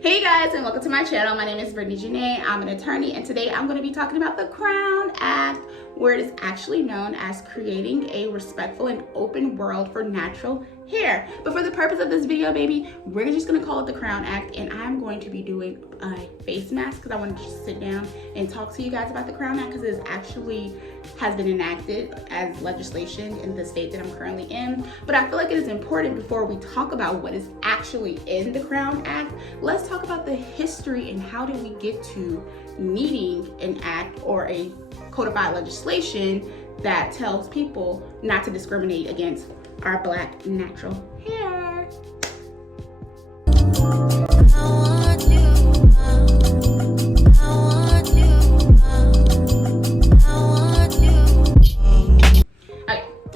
Hey guys, and welcome to my channel. My name is Brittany Janae. I'm an attorney, and today I'm going to be talking about the Crown Act, where it is actually known as creating a respectful and open world for natural hair. But for the purpose of this video, baby, we're just going to call it the Crown Act, and I'm going to be doing a face mask because I want to just sit down and talk to you guys about the Crown Act because it actually has been enacted as legislation in the state that I'm currently in. But I feel like it is important before we talk about what is actually in the Crown Act, let's talk about the history and how did we get to needing an act or a codified legislation that tells people not to discriminate against our Black natural hair.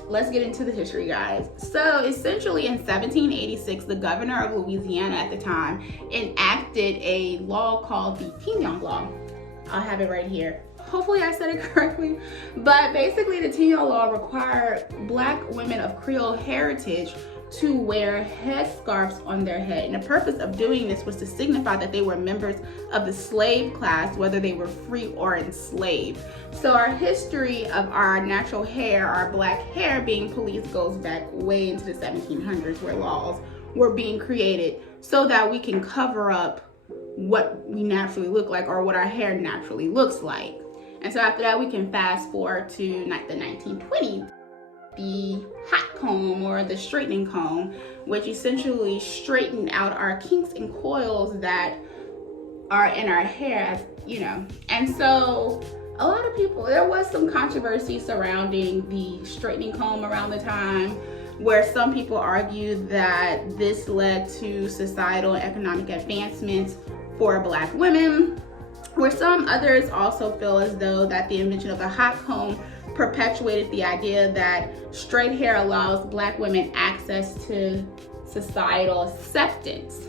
Let's get into the history, guys. So essentially in 1786, the governor of Louisiana at the time enacted a law called the Tignon Law. I'll have it right here. Hopefully I said it correctly. But basically the Tignon Law required Black women of Creole heritage to wear headscarves on their head. And the purpose of doing this was to signify that they were members of the slave class, whether they were free or enslaved. So our history of our natural hair, our Black hair being policed goes back way into the 1700s, where laws were being created so that we can cover up what we naturally look like or what our hair naturally looks like. And so after that, we can fast forward to the 1920s. The hot comb or the straightening comb, which essentially straightened out our kinks and coils that are in our hair, you know. And so a lot of people, there was some controversy surrounding the straightening comb around the time, where some people argued that this led to societal and economic advancements for Black women, where some others also feel as though that the invention of the hot comb perpetuated the idea that straight hair allows Black women access to societal acceptance.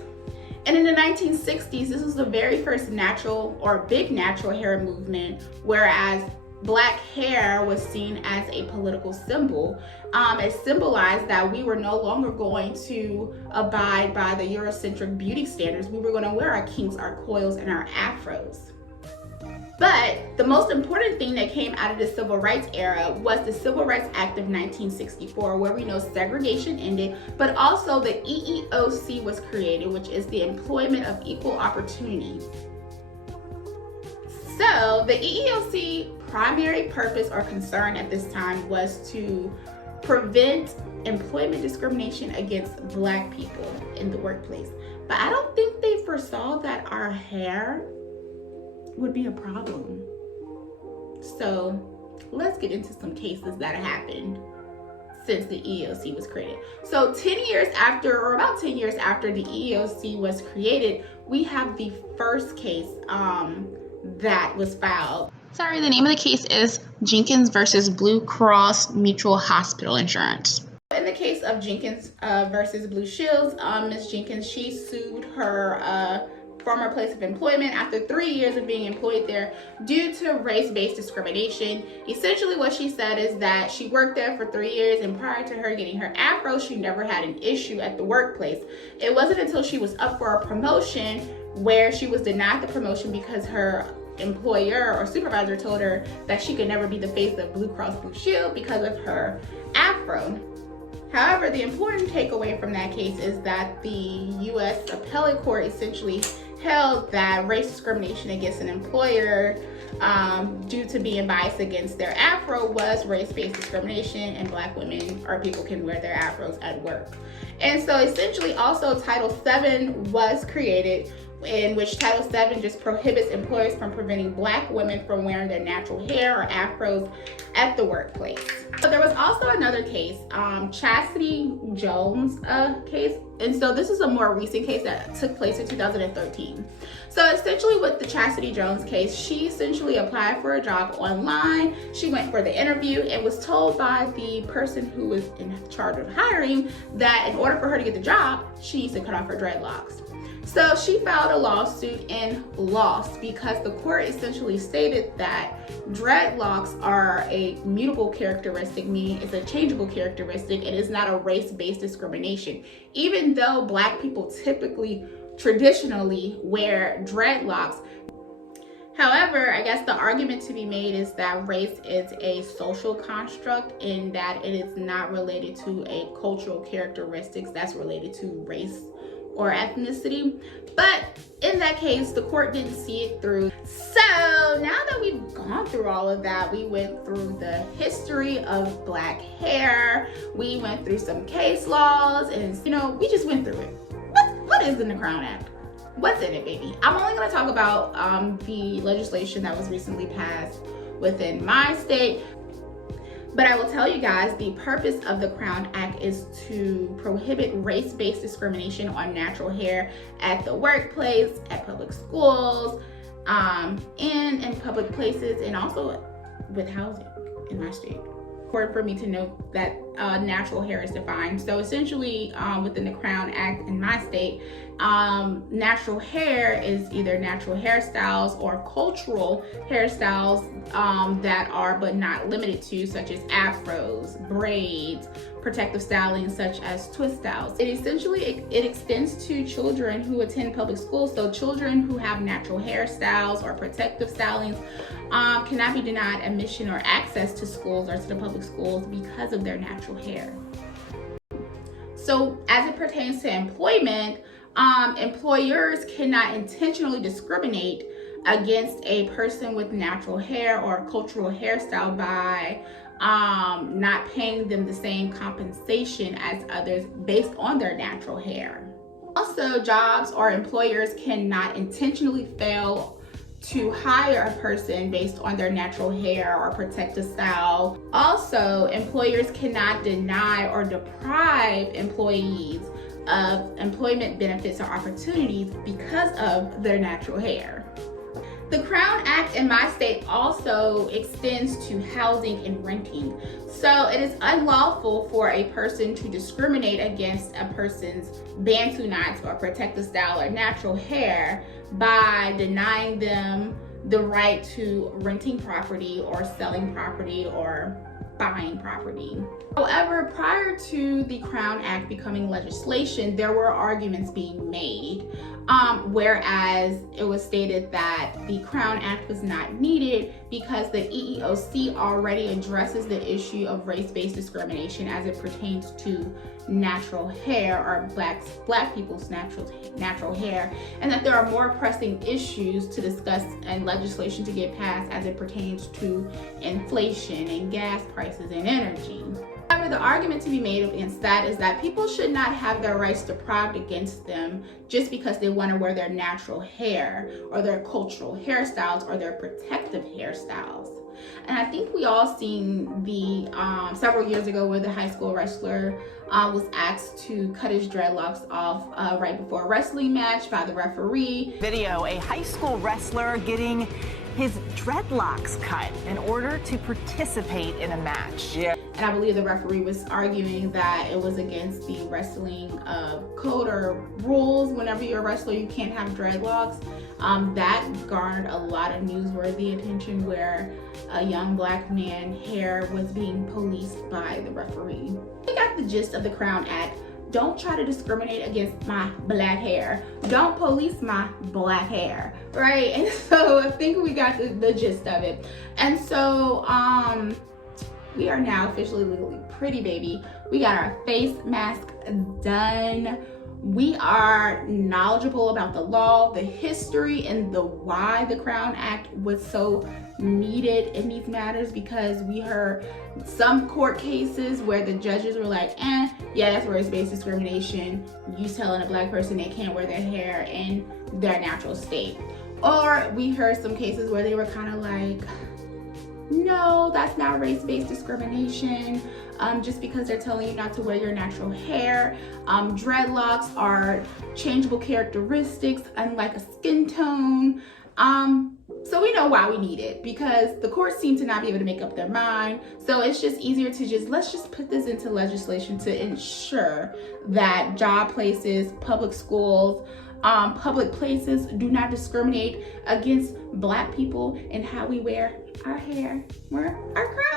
And in the 1960s, this was the very first natural or big natural hair movement, whereas Black hair was seen as a political symbol. It symbolized that we were no longer going to abide by the Eurocentric beauty standards. We were going to wear our kinks, our coils, and our afros. But the most important thing that came out of the Civil Rights era was the Civil Rights Act of 1964, where we know segregation ended, but also the EEOC was created, which is the Employment of Equal Opportunity. So the EEOC primary purpose or concern at this time was to prevent employment discrimination against Black people in the workplace. But I don't think they foresaw that our hair would be a problem. So let's get into some cases that happened since the EEOC was created. So 10 years after, or about 10 years after the EEOC was created, we have the first case that was filed. Sorry, the name of the case is Jenkins versus Blue Cross Mutual Hospital Insurance. In the case of Jenkins versus Blue Shields, Ms. Jenkins, she sued her former place of employment after 3 years of being employed there due to race-based discrimination. Essentially what she said is that she worked there for 3 years, and prior to her getting her afro, she never had an issue at the workplace. It wasn't until she was up for a promotion where she was denied the promotion because her employer or supervisor told her that she could never be the face of Blue Cross Blue Shield because of her afro. However, the important takeaway from that case is that the U.S. Appellate Court essentially held that race discrimination against an employer due to being biased against their afro was race-based discrimination, and Black women or people can wear their afros at work. And so essentially also Title VII was created, in which Title VII just prohibits employers from preventing Black women from wearing their natural hair or afros at the workplace. But there was also another case, Chastity Jones case. And so this is a more recent case that took place in 2013. So essentially with the Chastity Jones case, she essentially applied for a job online. She went for the interview and was told by the person who was in charge of hiring that in order for her to get the job, she needs to cut off her dreadlocks. So she filed a lawsuit and lost because the court essentially stated that dreadlocks are a mutable characteristic, meaning it's a changeable characteristic, and it's not a race-based discrimination. Even though Black people typically traditionally wear dreadlocks. However, I guess the argument to be made is that race is a social construct in that it is not related to a cultural characteristics that's related to race or ethnicity. But in that case, the court didn't see it through. So now that we've gone through all of that, we went through the history of black hair, we went through some case laws, and we just went through it. What is in the Crown Act? What's in it, baby? I'm only going to talk about the legislation that was recently passed within my state. But I will tell you guys, the purpose of the Crown Act is to prohibit race-based discrimination on natural hair at the workplace, at public schools, and in public places, and also with housing in my state. Important for me to note that natural hair is defined. So essentially, within the Crown Act in my state, natural hair is either natural hairstyles or cultural hairstyles that are but not limited to, such as afros, braids, protective styling such as twist styles. It extends to children who attend public schools. So children who have natural hairstyles or protective stylings cannot be denied admission or access to schools or to the public schools because of their natural hair. So as it pertains to employment, employers cannot intentionally discriminate against a person with natural hair or a cultural hairstyle by not paying them the same compensation as others based on their natural hair. Also, jobs or employers cannot intentionally fail to hire a person based on their natural hair or protective style. Also, employers cannot deny or deprive employees of employment benefits or opportunities because of their natural hair. The Crown Act in my state also extends to housing and renting. So it is unlawful for a person to discriminate against a person's bantu knots or protective style or natural hair by denying them the right to renting property or selling property or buying property. However, prior to the Crown Act becoming legislation, there were arguments being made, whereas it was stated that the Crown Act was not needed because the EEOC already addresses the issue of race-based discrimination as it pertains to natural hair or black people's natural hair, and that there are more pressing issues to discuss and legislation to get passed as it pertains to inflation and gas prices and energy. However, the argument to be made against that is that people should not have their rights deprived against them just because they want to wear their natural hair or their cultural hairstyles or their protective hairstyles. And I think we all seen the several years ago where the high school wrestler was asked to cut his dreadlocks off right before a wrestling match by the referee. Video, a high school wrestler getting his dreadlocks cut in order to participate in a match. Yeah. And I believe the referee was arguing that it was against the wrestling code or rules. Whenever you're a wrestler, you can't have dreadlocks. That garnered a lot of newsworthy attention where a young black man's hair was being policed by the referee. We got the gist of the Crown Act. Don't try to discriminate against my black hair. Don't police my black hair, right? And so I think we got the gist of it. And so we are now officially legally pretty, baby. We got our face mask done. We are knowledgeable about the law, the history, and the why the Crown Act was so needed in these matters, because we heard some court cases where the judges were like, yeah, that's race-based discrimination. You telling a black person they can't wear their hair in their natural state. Or we heard some cases where they were kind of like, no, that's not race-based discrimination. Just because they're telling you not to wear your natural hair. Dreadlocks are changeable characteristics, unlike a skin tone. So we know why we need it, because the courts seem to not be able to make up their mind. So it's just easier to let's just put this into legislation to ensure that job places, public schools, public places do not discriminate against black people in how we wear our hair, wear our crown.